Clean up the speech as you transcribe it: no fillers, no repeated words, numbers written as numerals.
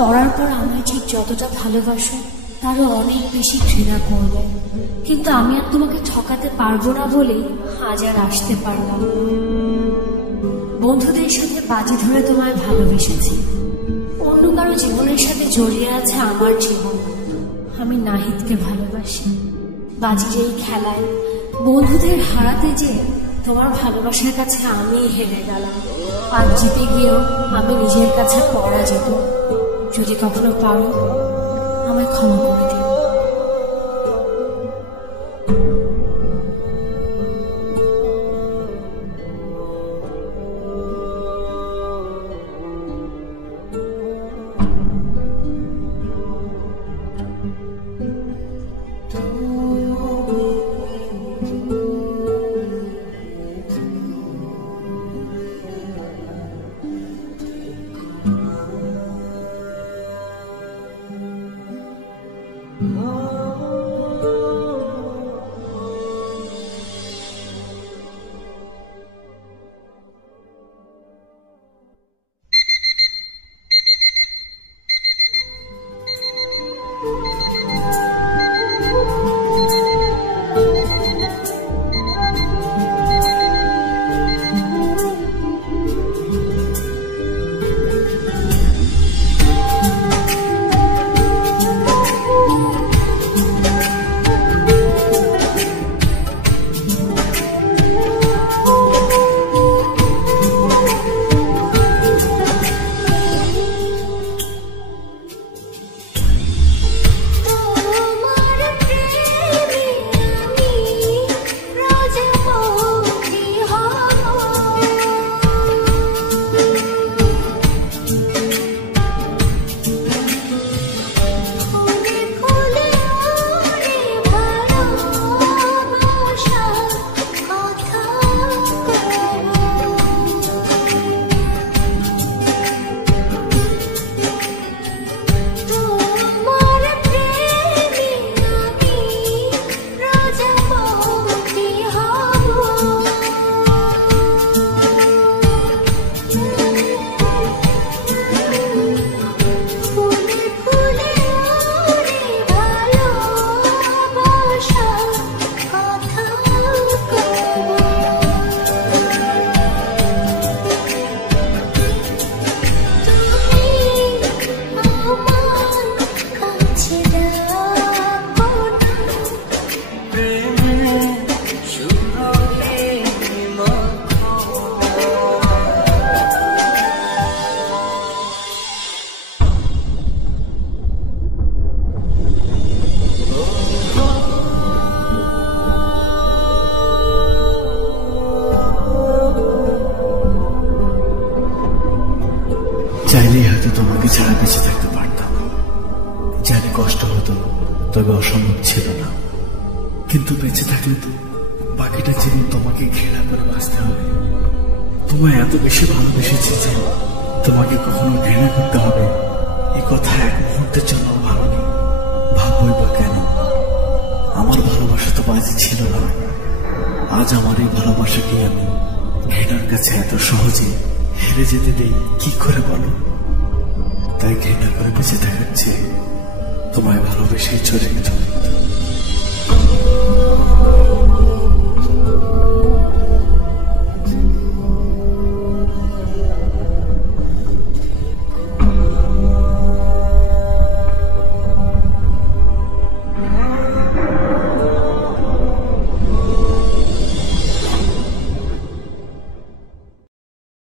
পড়ার পর আমায় ঠিক যতটা ভালোবাসো তারও অনেক বেশি ঘৃণা করবে, কিন্তু আমি আর তোমাকে ঠকাতে পারবো না বলেই আজ আর আসতে পারলাম। বন্ধুদের সাথে বাজি ধরে তোমায় ভালোবেসেছি, অন্য কারো জীবনের সাথে জড়িয়ে আছে আমার জীবন। আমি নাহিদকে ভালোবাসি। বাজির এই খেলায় বন্ধুদের হারাতে যে তোমার ভালোবাসার কাছে আমি হেরে গেলাম। আজ জিতে গিয়েও আমি নিজের কাছে পরাজিত। যদি কখনো পারো আমায় ক্ষমা করে দিও। চাইলেই হয়তো তোমাকে ছাড়া বেঁচে থাকতে পারতাম। জানি কষ্ট হতো, তবে অসম্ভব ছিল না। কিন্তু বেঁচে থাকলে তো বাকিটা জীবন তোমাকে ঘৃণা করে বাঁচতে হবে। তোমায় এত বেশি ভালোবেসেছি যে তোমাকে কখনো ঘৃণা করতে হবে এ কথা এক মুহূর্তের জন্য ভাবিনি। ভাববই বা কেন? আমার ভালোবাসা তো বাজে ছিল না। আজ আমার এই ভালোবাসাকে আমি ঘৃণার কাছে এত সহজে হেরে যেতে দেই কি করে বলো? তাই ঘৃণা করে বেঁচে থাকার চেয়ে তোমায় ভালোবেসেই চলে গেলাম।